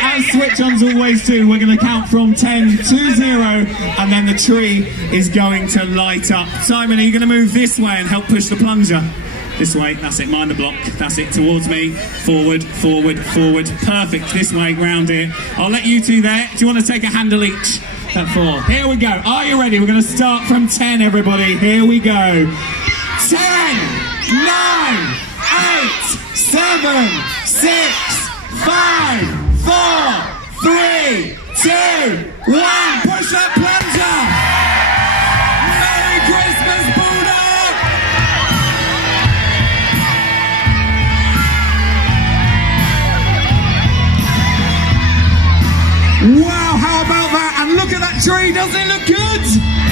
as switch-ons always do, we're going to count from 10 to 0, and then the tree is going to light up. Simon, are you going to move this way and help push the plunger? This way, that's it, mind the block, that's it, towards me, forward, forward, forward, perfect, this way, round here. I'll let you two there, do you want to take a handle each? At 4, here we go, are you ready? We're going to start from 10, everybody, here we go. 10, 9, 8, 7, 6, 5, 4, 3, 2, 1, push that plunger! Merry Christmas, Baldock! Wow, how about that? And look at that tree, doesn't it look good?